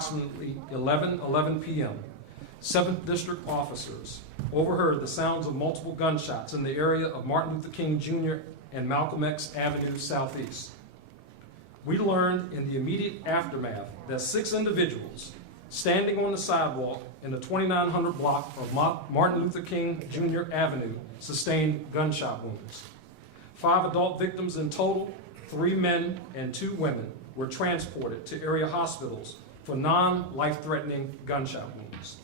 Approximately 11:11 p.m., 7th District officers overheard the sounds of multiple gunshots in the area of Martin Luther King Jr. and Malcolm X Avenue Southeast. We learned in the immediate aftermath that 6 individuals standing on the sidewalk in the 2900 block of Martin Luther King Jr. Avenue sustained gunshot wounds. 5 adult victims in total, 3 men and 2 women, were transported to area hospitals for non-life-threatening gunshot wounds.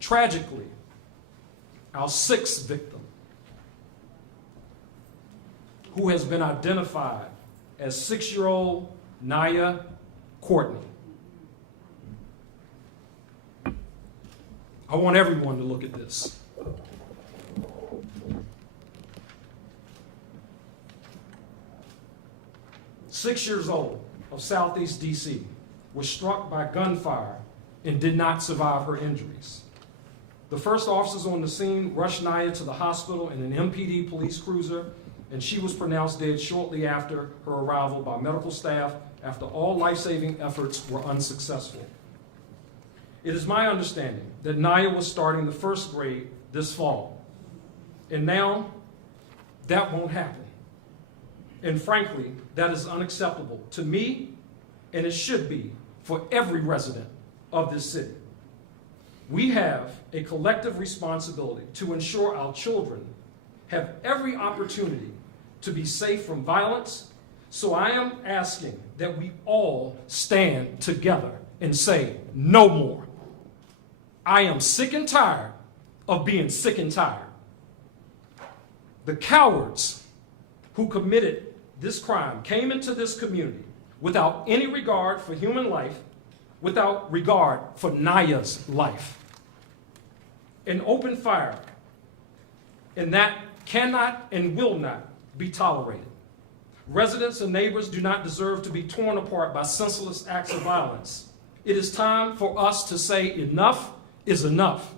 Tragically, our 6th victim, who has been identified as 6-year-old Nyiah Courtney. I want everyone to look at this. Six years old, of Southeast D.C., was struck by gunfire and did not survive her injuries. The first officers on the scene rushed Nyiah to the hospital in an MPD police cruiser, and she was pronounced dead shortly after her arrival by medical staff after all life-saving efforts were unsuccessful. It is my understanding that Nyiah was starting the 1st grade this fall, and now that won't happen. And frankly, that is unacceptable to me, and it should be for every resident of this city. We have a collective responsibility to ensure our children have every opportunity to be safe from violence, so I am asking that we all stand together and say, no more. I am sick and tired of being sick and tired. The cowards who committed this crime came into this community without any regard for human life, without regard for Nyiah's life. An open fire, and that cannot and will not be tolerated. Residents and neighbors do not deserve to be torn apart by senseless acts of violence. It is time for us to say enough is enough.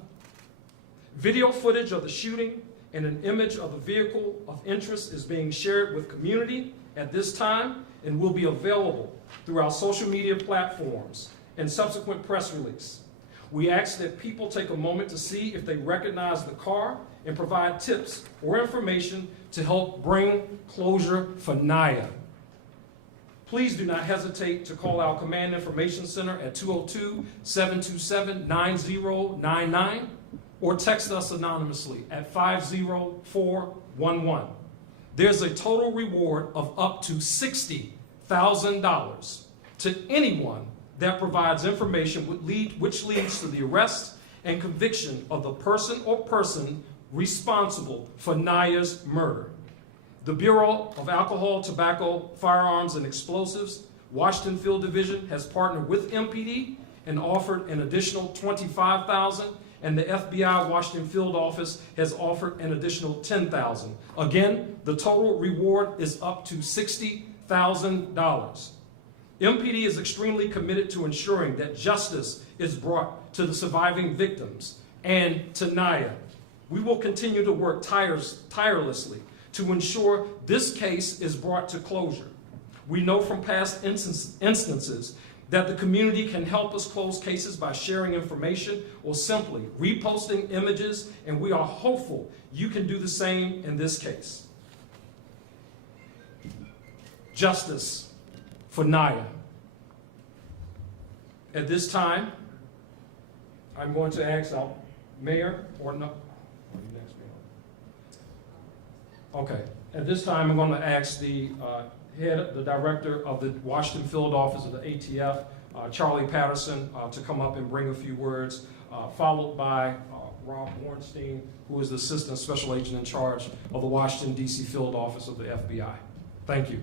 Video footage of the shooting and an image of the vehicle of interest is being shared with community at this time and will be available through our social media platforms and subsequent press release. We ask that people take a moment to see if they recognize the car and provide tips or information to help bring closure for Nyiah. Please do not hesitate to call our Command Information Center at 202-727-9099 or text us anonymously at 50411. There's a total reward of up to $60,000 to anyone that provides information which leads to the arrest and conviction of the person or person responsible for Nyiah's murder. The Bureau of Alcohol, Tobacco, Firearms, and Explosives, Washington Field Division, has partnered with MPD and offered an additional $25,000, and the FBI Washington Field Office has offered an additional $10,000. Again, the total reward is up to $60,000. MPD is extremely committed to ensuring that justice is brought to the surviving victims and to Nyiah. We will continue to work tirelessly to ensure this case is brought to closure. We know from past instances that the community can help us close cases by sharing information or simply reposting images, and we are hopeful you can do the same in this case. Justice for Nyiah. At this time, I'm going to ask our mayor, or no, okay. At this time, I'm going to ask the the director of the Washington Field Office of the ATF, Charlie Patterson, to come up and bring a few words, followed by Rob Warnstein, who is the Assistant Special Agent in charge of the Washington, D.C. Field Office of the FBI. Thank you.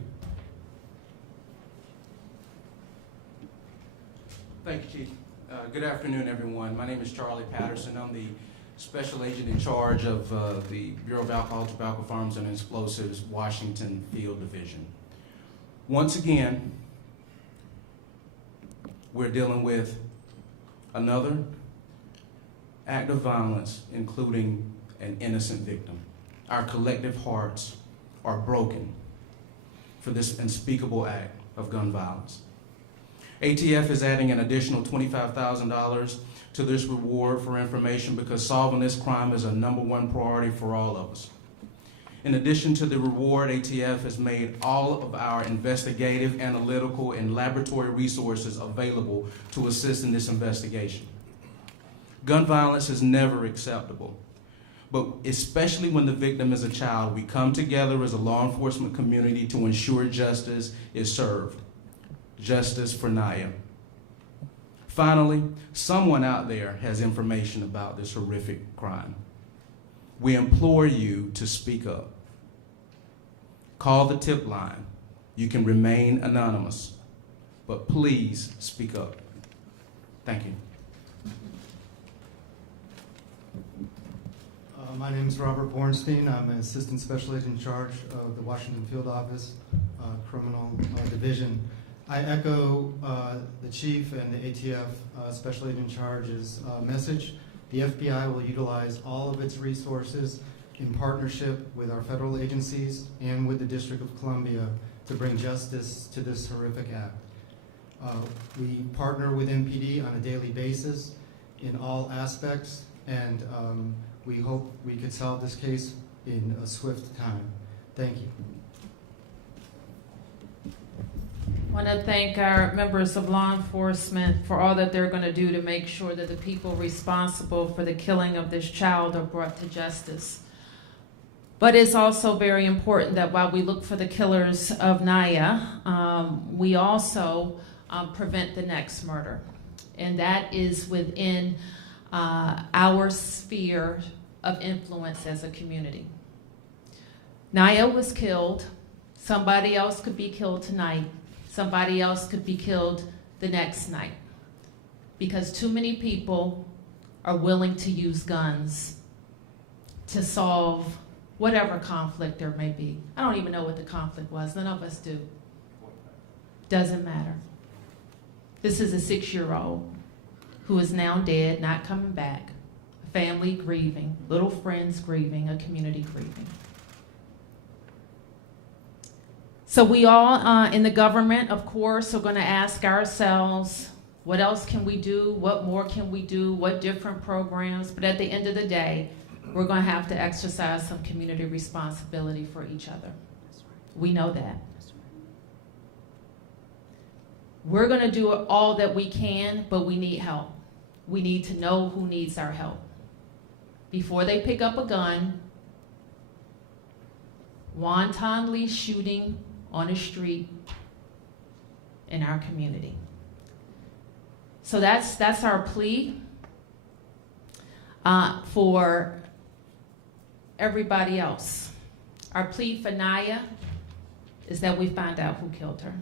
Thank you, Chief. Good afternoon, everyone. My name is Charlie Patterson. I'm the Special Agent in charge of the Bureau of Alcohol, Tobacco, Firearms, and Explosives, Washington Field Division. Once again, we're dealing with another act of violence, including an innocent victim. Our collective hearts are broken for this unspeakable act of gun violence. ATF is adding an additional $25,000 to this reward for information because solving this crime is a #1 priority for all of us. In addition to the reward, ATF has made all of our investigative, analytical, and laboratory resources available to assist in this investigation. Gun violence is never acceptable, but especially when the victim is a child, we come together as a law enforcement community to ensure justice is served. Justice for Nyiah. Finally, someone out there has information about this horrific crime. We implore you to speak up. Call the tip line. You can remain anonymous, but please speak up. Thank you. My name is Robert Bornstein. I'm an Assistant Special Agent in charge of the Washington Field Office Criminal Division. I echo the Chief and the ATF Special Agent in charge's message. The FBI will utilize all of its resources in partnership with our federal agencies and with the District of Columbia to bring justice to this horrific act. We partner with MPD on a daily basis in all aspects, and we hope we could solve this case in a swift time. Thank you. I want to thank our members of law enforcement for all that they're going to do to make sure that the people responsible for the killing of this child are brought to justice. But it's also very important that while we look for the killers of Nyiah, we also prevent the next murder. And that is within our sphere of influence as a community. Nyiah was killed. Somebody else could be killed tonight. Somebody else could be killed the next night. Because too many people are willing to use guns to solve whatever conflict there may be. I don't even know what the conflict was. None of us do. Doesn't matter. This is a 6-year-old who is now dead, not coming back, a family grieving, little friends grieving, a community grieving. So we all in the government, of course, are going to ask ourselves, what else can we do? What more can we do? What different programs? But at the end of the day, we're going to have to exercise some community responsibility for each other. We know that. We're going to do all that we can, but we need help. We need to know who needs our help. Before they pick up a gun, wantonly shooting on a street in our community. So that's our plea for everybody else. Our plea for Nyiah is that we find out who killed her.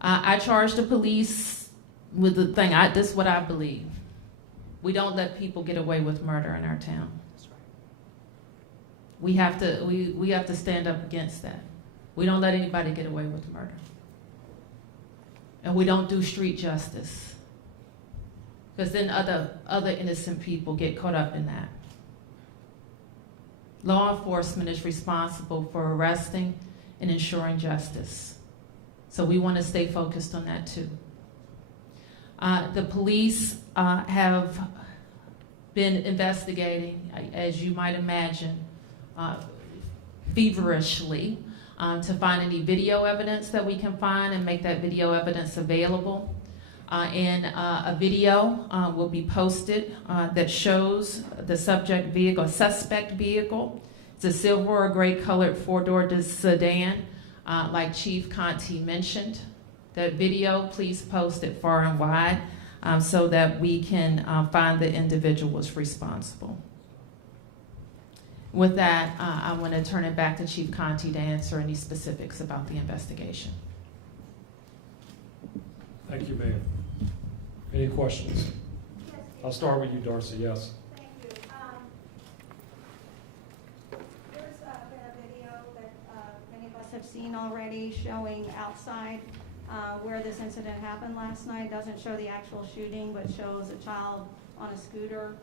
I charge the police with the thing, this is what I believe. We don't let people get away with murder in our town. We have to stand up against that. We don't let anybody get away with murder. And we don't do street justice. Because then other innocent people get caught up in that. Law enforcement is responsible for arresting and ensuring justice. So we want to stay focused on that too. The police have been investigating, as you might imagine, feverishly to find any video evidence that we can find and make that video evidence available. And a video will be posted that shows the suspect vehicle. It's a silver or gray colored 4-door sedan, like Chief Courtney mentioned. That video, please post it far and wide so that we can find the individuals responsible. With that, I want to turn it back to Chief Courtney to answer any specifics about the investigation. Thank you, Mayor. Any questions? Yes. I'll start with you, Darcy. Yes. Thank you. There's been a video that many of us have seen already showing outside where this incident happened last night. Doesn't show the actual shooting, but shows a child on a scooter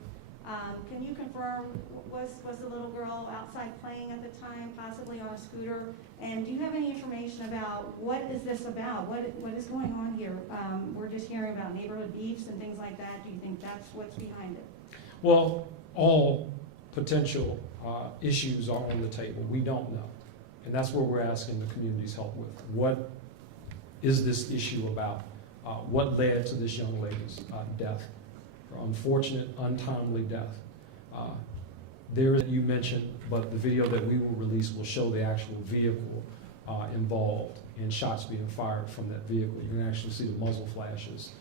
Can you confirm, was the little girl outside playing at the time, possibly on a scooter? And do you have any information about what is this about? What is going on here? We're just hearing about neighborhood beefs and things like that. Do you think that's what's behind it? Well, all potential issues are on the table. We don't know. And that's where we're asking the community's help with. What is this issue about? What led to this young lady's death, her unfortunate, untimely death? There, you mentioned, but the video that we will release will show the actual vehicle involved and shots being fired from that vehicle. You can actually see the muzzle flashes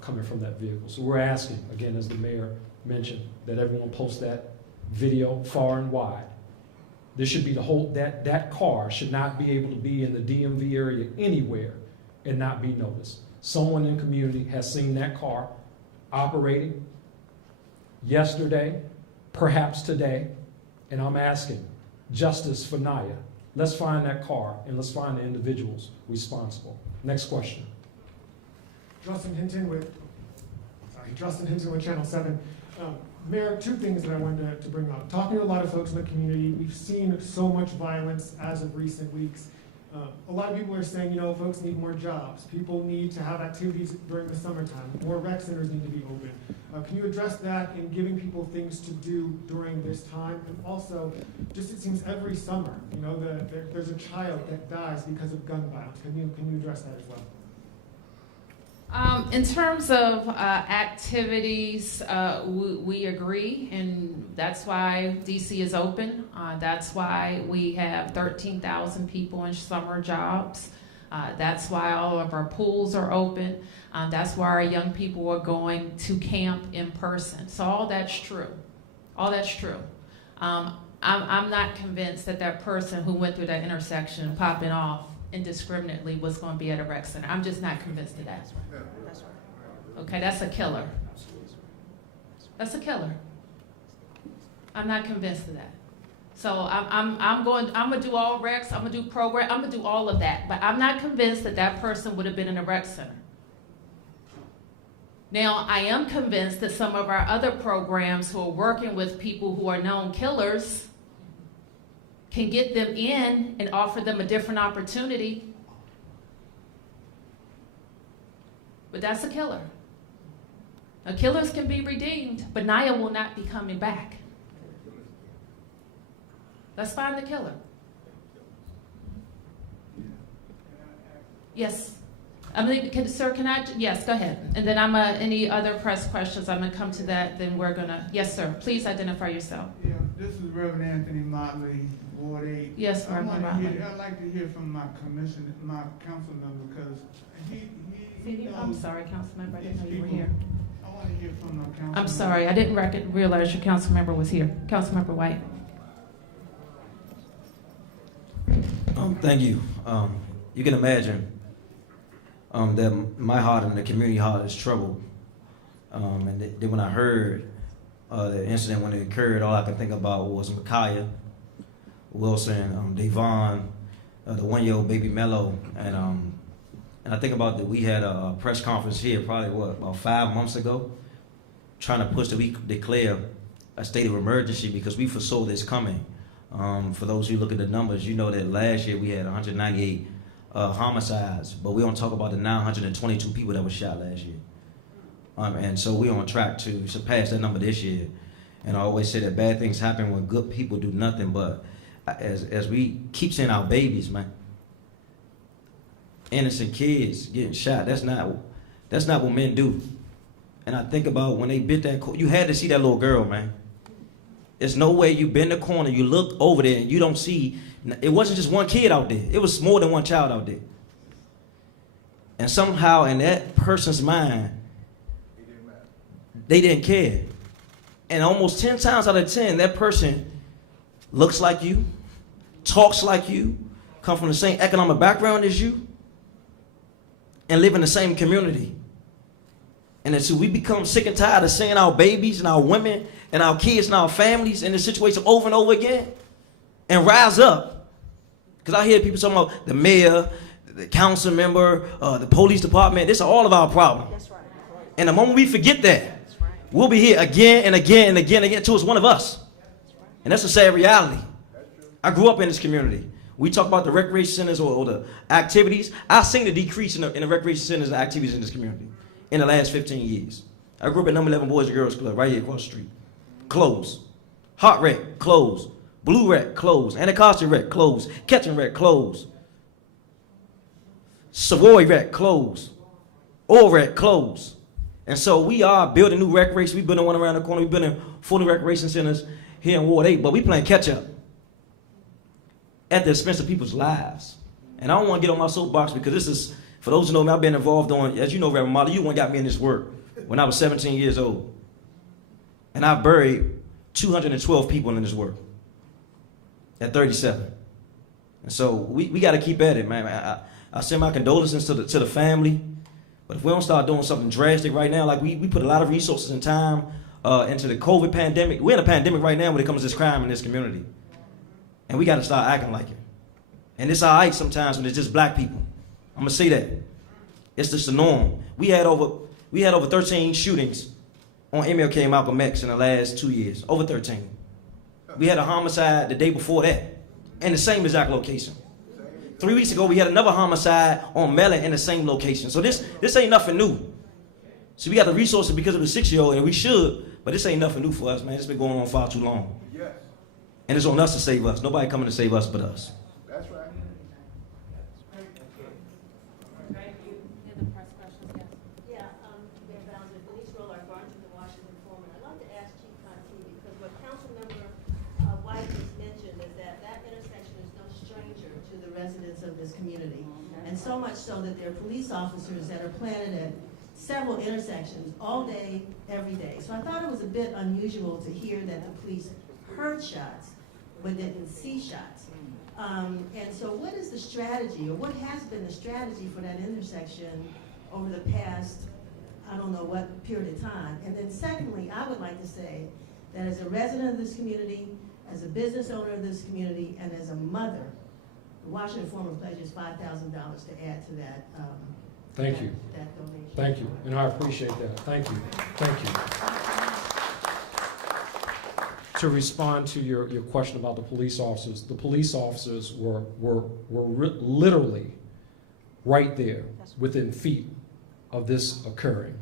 coming from that vehicle. So we're asking, again, as the mayor mentioned, that everyone post that video far and wide. This should be the whole, that car should not be able to be in the DMV area anywhere and not be noticed. Someone in the community has seen that car operating yesterday, perhaps today, and I'm asking justice for Nyiah. Let's find that car and let's find the individuals responsible. Next question. Justin Hinton with Channel 7. Mayor, two things that I wanted to bring up. Talking to a lot of folks in the community, we've seen so much violence as of recent weeks. A lot of people are saying, folks need more jobs. People need to have activities during the summertime. More rec centers need to be open. Can you address that in giving people things to do during this time? And also, just it seems every summer, there's a child that dies because of gun violence. Can you address that as well? In terms of activities, we agree, and that's why DC is open. That's why we have 13,000 people in summer jobs. That's why all of our pools are open. That's why our young people are going to camp in person. So all that's true. All that's true. I'm not convinced that person who went through that intersection popping off indiscriminately was going to be at a rec center. I'm just not convinced of that. Okay, that's a killer. That's a killer. I'm not convinced of that. So I'm gonna do all recs. I'm gonna do program. I'm gonna do all of that. But I'm not convinced that person would have been in a rec center. Now, I am convinced that some of our other programs who are working with people who are known killers can get them in and offer them a different opportunity. But that's a killer. Now, killers can be redeemed, but Nyiah will not be coming back. Let's find the killer. Yes. Sir, can I? Yes, go ahead. And then any other press questions, I'm going to come to that. Then we're going to, yes, sir. Please identify yourself. Yeah, this is Reverend Anthony Motley, Ward 8. Yes, Reverend Motley. I'd like to hear from my council member, because he knows. I'm sorry, council member. I didn't know you were here. I want to hear from my council I'm sorry. I didn't realize your council member was here. Council member White. Thank you. You can imagine that my heart and the community heart is troubled. And then when I heard the incident when it occurred, all I could think about was Micaiah Wilson, Devon, the 1-year-old baby Mello, and I think about that we had a press conference here probably about 5 months ago, trying to push that we declare a state of emergency because we foresaw this coming. For those who look at the numbers, you know that last year we had 198 homicides, but we don't talk about the 922 people that were shot last year. And so we're on track to surpass that number this year. And I always say that bad things happen when good people do nothing, but as we keep seeing our babies, man, innocent kids getting shot, that's not what men do. And I think about when they bit that, you had to see that little girl, man. There's no way you bend the corner, you look over there, and you don't see. It wasn't just one kid out there. It was more than one child out there. And somehow in that person's mind, they didn't care. And almost 10 times out of 10, that person looks like you, talks like you, come from the same economic background as you, and live in the same community. And until we become sick and tired of seeing our babies and our women and our kids and our families in this situation over and over again, and rise up. Because I hear people talking about the mayor, the council member, the police department. This is all of our problem. That's right. And the moment we forget that, we'll be here again and again and again and again until it's one of us. And that's a sad reality. I grew up in this community. We talk about the recreation centers or the activities. I've seen a decrease in the recreation centers and activities in this community in the last 15 years. I grew up at number 11 Boys and Girls Club right here across the street. Closed. Hot Rec, closed. Blue Rec, closed. Anacostia Rec, closed. Ketchum Rec, closed. Savoy Rec, closed. Oil Rec, closed. And so we are building new recreation. We're building one around the corner. We're building 40 recreation centers here in Ward 8. But we playing catch up at the expense of people's lives. And I don't want to get on my soapbox because this is, for those who know me, I've been involved on, as you know, Reverend Molly, you one got me in this work when I was 17 years old. And I buried 212 people in this work at 37. And so we got to keep at it, man. I send my condolences to the family. But if we don't start doing something drastic right now, like we put a lot of resources and time into the COVID pandemic. We're in a pandemic right now when it comes to this crime in this community. And we got to start acting like it. And it's all right sometimes when it's just black people. I'm going to say that. It's just the norm. We had over 13 shootings on MLK and Malcolm X in the last 2 years. Over 13. We had a homicide the day before that in the same exact location. 3 weeks ago, we had another homicide on Mellon in the same location. So this ain't nothing new. See, we got the resources because of the 6-year-old, and we should, but this ain't nothing new for us, man. It's been going on far too long. Yes. And it's on us to save us. Nobody coming to save us but us. That's right. Yeah, Mayor Bowser, Denise Rollard, Barnton, Washington Foreman. I'd like to ask Chief Contee, because what Councilmember White just mentioned is that intersection is no stranger to the residents of this community. And so much so that there are police officers that are planted at several intersections all day, every day. So I thought it was a bit unusual to hear that the police heard shots but didn't see shots. And so what is the strategy, or what has been the strategy for that intersection over the past, I don't know what period of time? And then secondly, I would like to say that as a resident of this community, as a business owner of this community, and as a mother, the Washington Foreman pledges $5,000 to add to that. Thank you. That donation. Thank you. And I appreciate that. Thank you. Thank you. To respond to your question about the police officers were literally right there within feet of this occurring.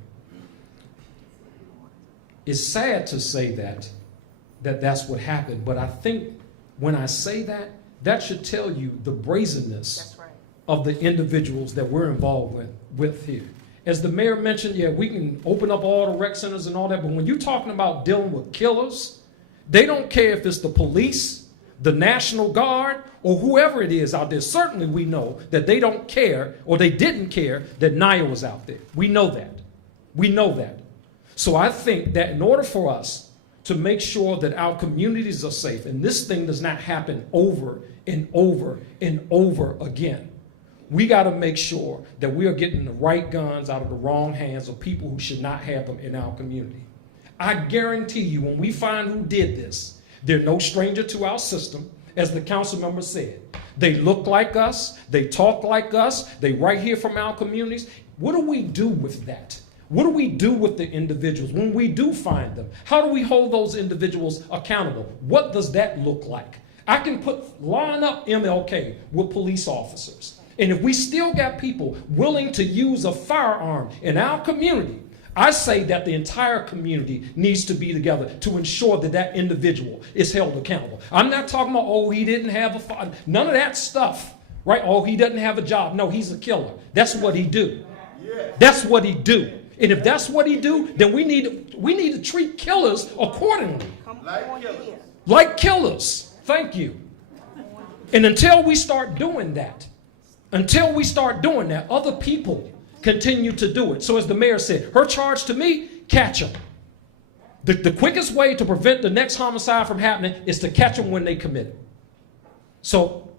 It's sad to say that's what happened, but I think when I say that, that should tell you the brazenness of the individuals that we're involved with here. As the mayor mentioned, yeah, we can open up all the rec centers and all that, but when you're talking about dealing with killers, they don't care if it's the police, the National Guard, or whoever it is out there. Certainly we know that they don't care, or they didn't care that Nyiah was out there. We know that. We know that. So I think that in order for us to make sure that our communities are safe, and this thing does not happen over and over and over again, we got to make sure that we are getting the right guns out of the wrong hands of people who should not have them in our community. I guarantee you, when we find who did this, they're no stranger to our system, as the council member said. They look like us, they talk like us, they right here from our communities. What do we do with that? What do we do with the individuals when we do find them? How do we hold those individuals accountable? What does that look like? I can line up MLK with police officers. And if we still got people willing to use a firearm in our community, I say that the entire community needs to be together to ensure that that individual is held accountable. I'm not talking about, oh, he didn't have a fire. None of that stuff, right? Oh, he doesn't have a job. No, he's a killer. That's what he do. That's what he do. And if that's what he do, then we need to treat killers accordingly. Like killers. Thank you. And until we start doing that, other people continue to do it. So as the mayor said, her charge to me, catch them. The quickest way to prevent the next homicide from happening is to catch them when they commit it. So,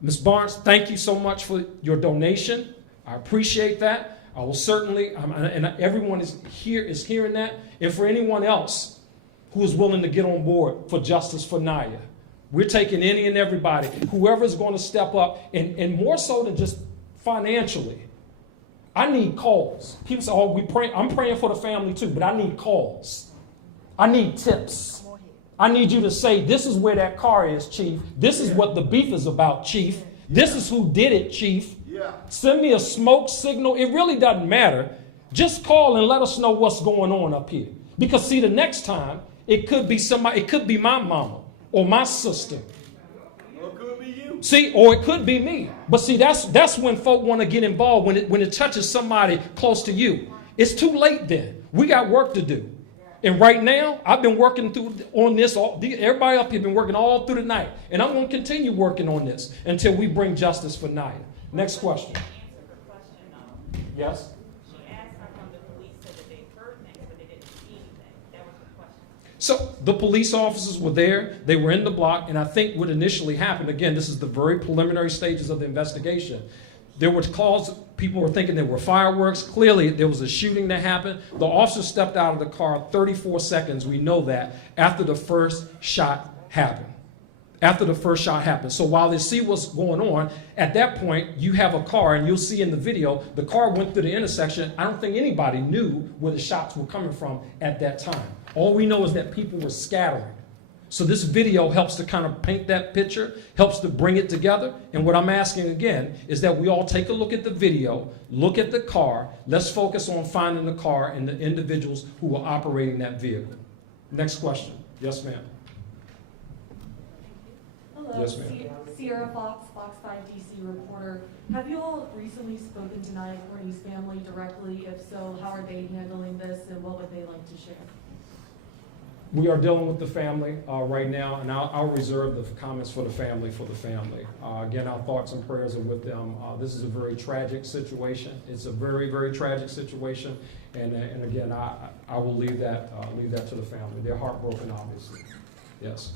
Ms. Barnes, thank you so much for your donation. I appreciate that. I will certainly, and everyone is hearing that. And for anyone else who is willing to get on board for justice for Nyiah, we're taking any and everybody, whoever is going to step up, and more so than just financially. I need calls. People say, oh, I'm praying for the family too, but I need calls. I need tips. I need you to say, this is where that car is, Chief. This is what the beef is about, Chief. This is who did it, Chief. Send me a smoke signal. It really doesn't matter. Just call and let us know what's going on up here. Because see, the next time, it could be somebody, it could be my mama or my sister. Or it could be you. See, or it could be me. But see, that's when folk want to get involved, when it touches somebody close to you. It's too late then. We got work to do. And right now, I've been working on this. Everybody up here been working all through the night. And I'm going to continue working on this until we bring justice for Nyiah. Next question. Yes? She asked how come the police said that they heard things, but they didn't see anything. That was the question. So the police officers were there. They were in the block. And I think what initially happened, again, this is the very preliminary stages of the investigation. There were calls, people were thinking there were fireworks. Clearly, there was a shooting that happened. The officer stepped out of the car 34 seconds, we know that, after the first shot happened. So while they see what's going on, at that point, you have a car, and you'll see in the video, the car went through the intersection. I don't think anybody knew where the shots were coming from at that time. All we know is that people were scattering. So this video helps to kind of paint that picture, helps to bring it together. And what I'm asking again is that we all take a look at the video, look at the car. Let's focus on finding the car and the individuals who were operating that vehicle. Next question. Yes, ma'am. Hello, Yes, ma'am. Sierra Fox, Fox 5 DC reporter. Have you all recently spoken to Nyiah Courtney's family directly? If so, how are they handling this, and what would they like to share? We are dealing with the family right now, and I'll reserve the comments for the family. Again, our thoughts and prayers are with them. This is a very tragic situation. It's a very, very tragic situation, and again, I will leave that to the family. They're heartbroken, obviously. Yes.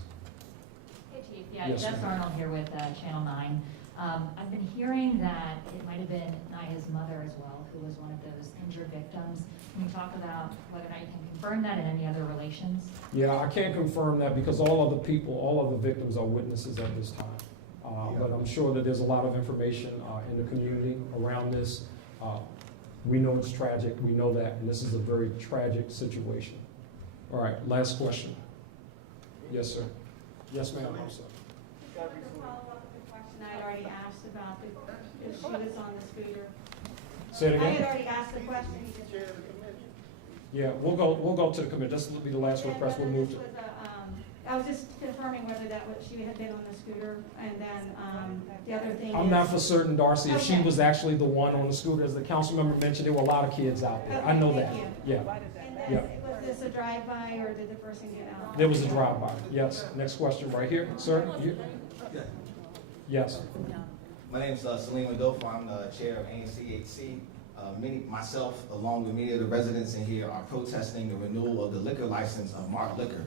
Hey, Chief. Yeah, Yes, Jess ma'am. Arnold here with Channel 9. I've been hearing that it might have been Nyiah's mother as well, who was one of those injured victims. Can you talk about whether or not you can confirm that and any other relations? Yeah, I can't confirm that because all of the victims are witnesses at this time. But I'm sure that there's a lot of information in the community around this. We know it's tragic. We know that, and this is a very tragic situation. All right, last question. Yes, sir. Yes, ma'am. I'm sorry. Just wanted to follow up with the question I had already asked about if she was on the scooter. Say it I again. had already asked the question. Yeah, we'll go to the committee. This will be the last request. We'll move to. I was just confirming whether she had been on the scooter, and then the other thing I'm is, not for certain, Darcy, if she Okay. was actually the one on the scooter. As the council member mentioned, there were a lot of kids out there. I know Okay, that. thank you. Yeah, And then, Yeah. was this a drive-by, or did the person get out? there was a drive-by. Yes. Next question right here, sir. Yes. My name is Salim Adolfo. I'm the chair of ANCHC. Myself, along with many of the residents in here, are protesting the renewal of the liquor license of Mart Liquor.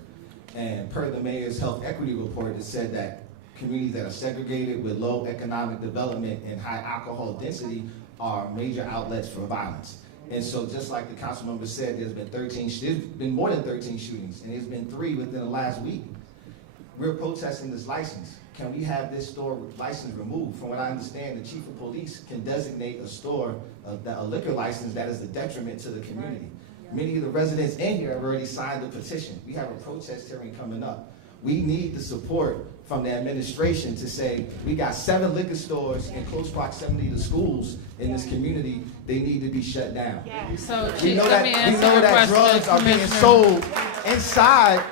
And per the mayor's health equity report, it said that communities that are segregated with low economic development and high alcohol density are major outlets for violence. And so just like the council member said, there's been more than 13 shootings, and there's been 3 within the last week. We're protesting this license. Can we have this store license removed? From what I understand, the chief of police can designate a store, a liquor license that is a detriment to the community. Many of the residents in here have already signed the petition. We have a protest hearing coming up. We need the support from the administration to say, we got 7 liquor stores in close proximity to schools in this community. They need to be shut down. So, We Chief, know let me answer your that question, drugs are being Commissioner. sold inside.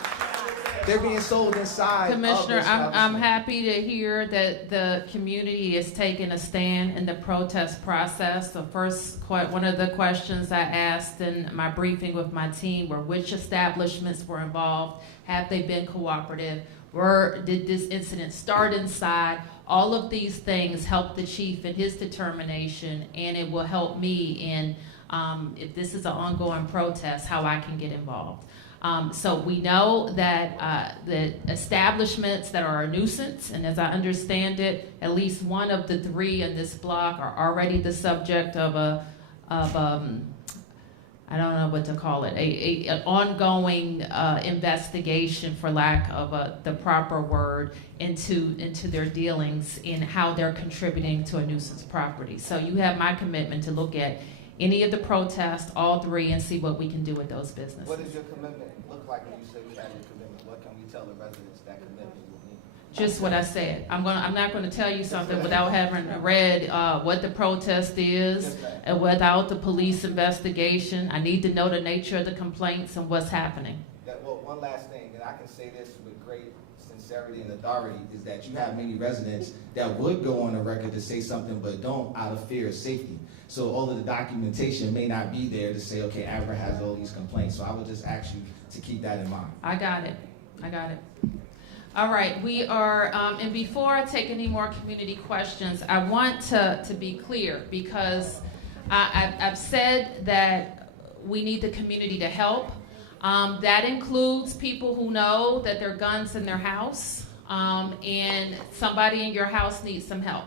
They're being sold inside. Commissioner, of this I'm establishment. happy to hear that the community is taking a stand in the protest process. The first, one of the questions I asked in my briefing with my team were which establishments were involved, have they been cooperative, did this incident start inside? All of these things help the chief in his determination, and it will help me in, if this is an ongoing protest, how I can get involved. So we know that the establishments that are a nuisance, and as I understand it, at least one of the 3 in this block are already the subject of I don't know what to call it, an ongoing investigation, for lack of the proper word, into their dealings in how they're contributing to a nuisance property. So you have my commitment to look at any of the protests, all three, and see what we can do with those businesses. What does your commitment look like when you say we have your commitment? What can we tell the residents that commitment will mean? Just what I said. I'm not gonna tell you something without having read what the protest is and without the police investigation. I need to know the nature of the complaints and what's happening. Well, one last thing, and I can say this with great sincerity and authority, is that you have many residents that would go on the record to say something but don't out of fear of safety. So all of the documentation may not be there to say, okay, Amber has all these complaints. So I would just ask you to keep that in mind. I got it. All right, we are, and before I take any more community questions, I want to be clear because I've said that we need the community to help. That includes people who know that there are guns in their house and somebody in your house needs some help.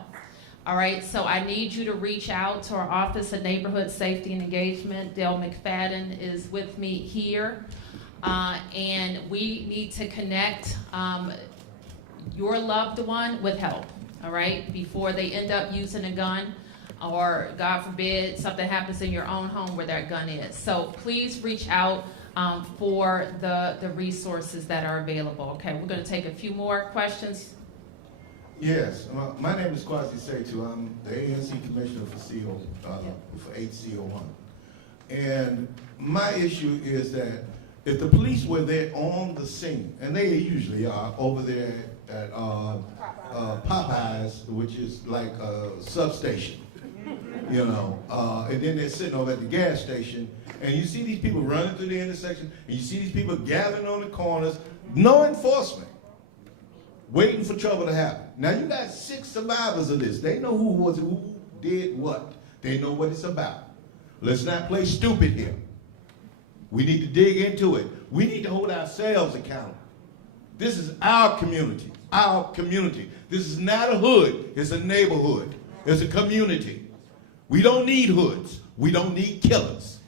All right, so I need you to reach out to our Office of Neighborhood Safety and Engagement. Dale McFadden is with me here. And we need to connect your loved one with help, all right, before they end up using a gun or, God forbid, something happens in your own home where that gun is. So please reach out for the resources that are available. Okay, we're going to take a few more questions. Yes, my name is Kwasi Seitu. I'm the ANC Commissioner for HCO1. And my issue is that if the police were there on the scene, and they usually are over there at Popeyes, which is like a substation, you know, and then they're sitting over at the gas station, and you see these people running through the intersection, and you see these people gathering on the corners, no enforcement, waiting for trouble to happen. Now you got 6 survivors of this. They know who did what. They know what it's about. Let's not play stupid here. We need to dig into it. We need to hold ourselves accountable. This is our community, our community. This is not a hood, it's a neighborhood. It's a community. We don't need hoods. We don't need killers.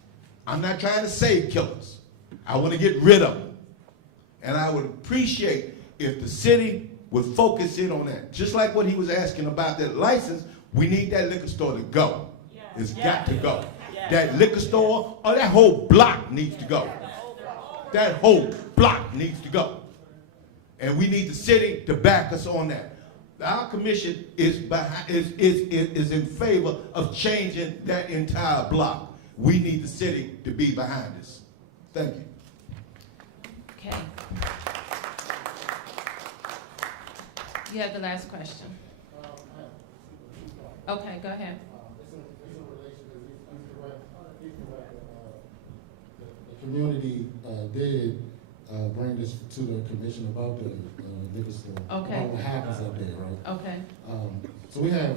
I'm not trying to save killers. I want to get rid of them. And I would appreciate if the city would focus in on that. Just like what he was asking about that license, we need that liquor store to go. It's got to go. That liquor store, or that whole block needs to go. That whole block needs to go. And we need the city to back us on that. Our commission is in favor of changing that entire block. We need the city to be behind us. Thank you. Okay. You have the last question. Okay, go ahead. The community did bring this to the commission about the liquor store. Okay. About what happens up there, right? Okay. So we have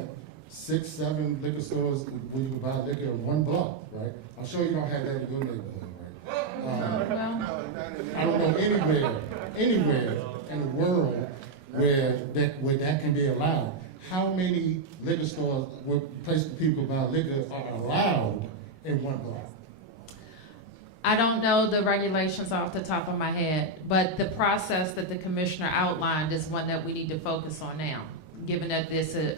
6, 7 liquor stores where you can buy liquor in one block, right? I'm sure you don't have that in your neighborhood, right? I don't know anywhere in the world where that can be allowed. How many liquor stores, places people buy liquor, are allowed in one block? I don't know the regulations off the top of my head, but the process that the commissioner outlined is one that we need to focus on now, given that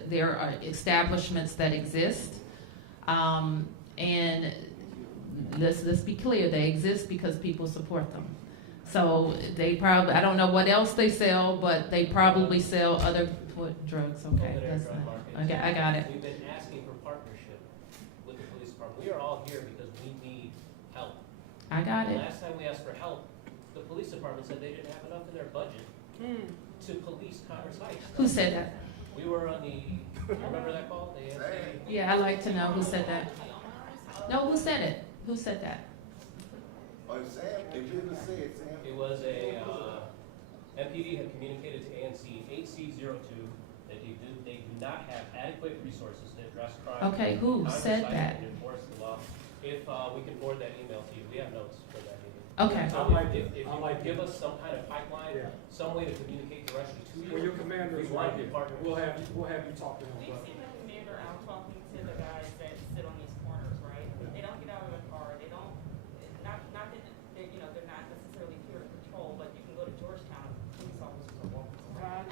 there are establishments that exist. And let's be clear, they exist because people support them. So they probably, I don't know what else they sell, but they probably sell other drugs. Okay, okay, I got it. We've been asking for partnership with the police department. We are all here because we need help. I got it. Last time we asked for help, the police department said they didn't have enough in their budget to police Congress Heights. Who said that? We were on the, you remember that call? Yeah, I'd like to know who said that. No, who said it? Who said that? It was a, MPD had communicated to ANC 8C02 that they do not have adequate resources to address crime. Okay, who Congress said Heights that? and enforce the law. If we can forward that email to you, we have notes for that meeting. Okay. So if you could give us some kind of pipeline, some way to communicate directly to you. Well, your commander is right here. We'll have you talk to him. We've seen the commander out talking to the guys that sit on these corners, right? They don't get out of the car. They don't, not that they, you know, they're not necessarily here to patrol, but you can go to Georgetown, police officers are walking around.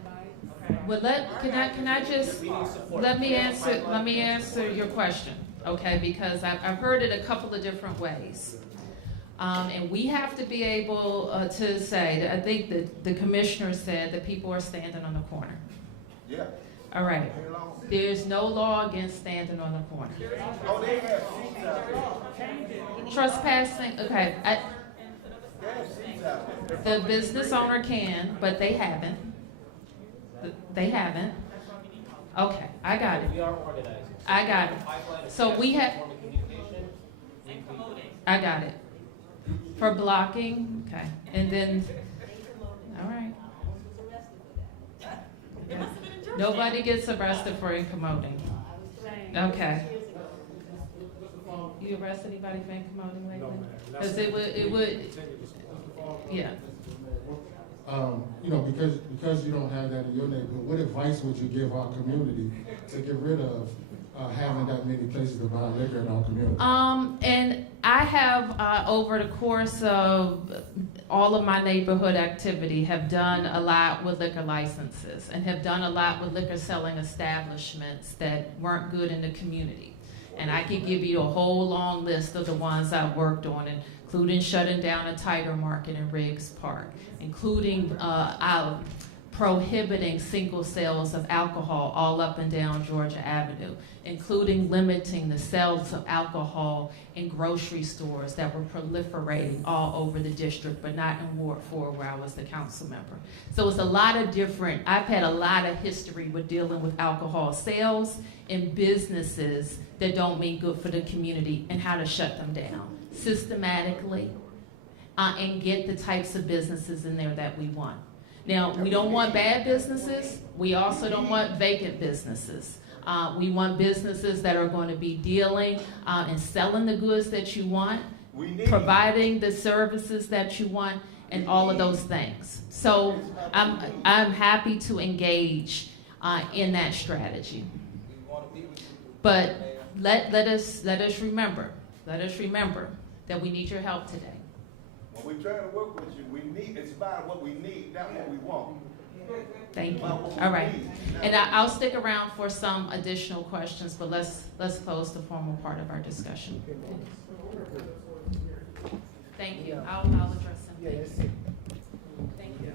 Okay. Well, can I just let me answer your question. okay? Because I've heard it a couple of different ways. And we have to be able to say, that I think that the commissioner said that people are standing on the corner. Yeah. All right. There's no law against standing on the corner. Oh, they have seats out there. Trespassing, okay. They have seats out there. The business owner can, but they haven't. They haven't. Okay, I got it. We are organizing. I got it. So we have, Form of communication. I got it. For blocking, okay. And then, all right. Nobody gets arrested for incommoding. Okay. You arrest anybody for incommoding lately? Because it would, yeah. You know, because you don't have that in your neighborhood, what advice would you give our community to get rid of having that many places to buy liquor in our community? And I have, over the course of all of my neighborhood activity, have done a lot with liquor licenses and have done a lot with liquor selling establishments that weren't good in the community. And I could give you a whole long list of the ones I've worked on, including shutting down a Tiger Market in Riggs Park, including prohibiting single sales of alcohol all up and down Georgia Avenue, including limiting the sales of alcohol in grocery stores that were proliferating all over the district, but not in Ward 4 where I was the council member. So it's a lot of different, I've had a lot of history with dealing with alcohol sales in businesses that don't mean good for the community and how to shut them down systematically and get the types of businesses in there that we want. Now, we don't want bad businesses. We also don't want vacant businesses. We want businesses that are going to be dealing and selling the goods that you want, providing the services that you want, and all of those things. So I'm happy to engage in that strategy. But let us remember that we need your help today. When we try to work with you, it's about what we need, not what we want. Thank you. All right. And I'll stick around for some additional questions, but let's close the formal part of our discussion. Thank you. I'll address them. Thank you.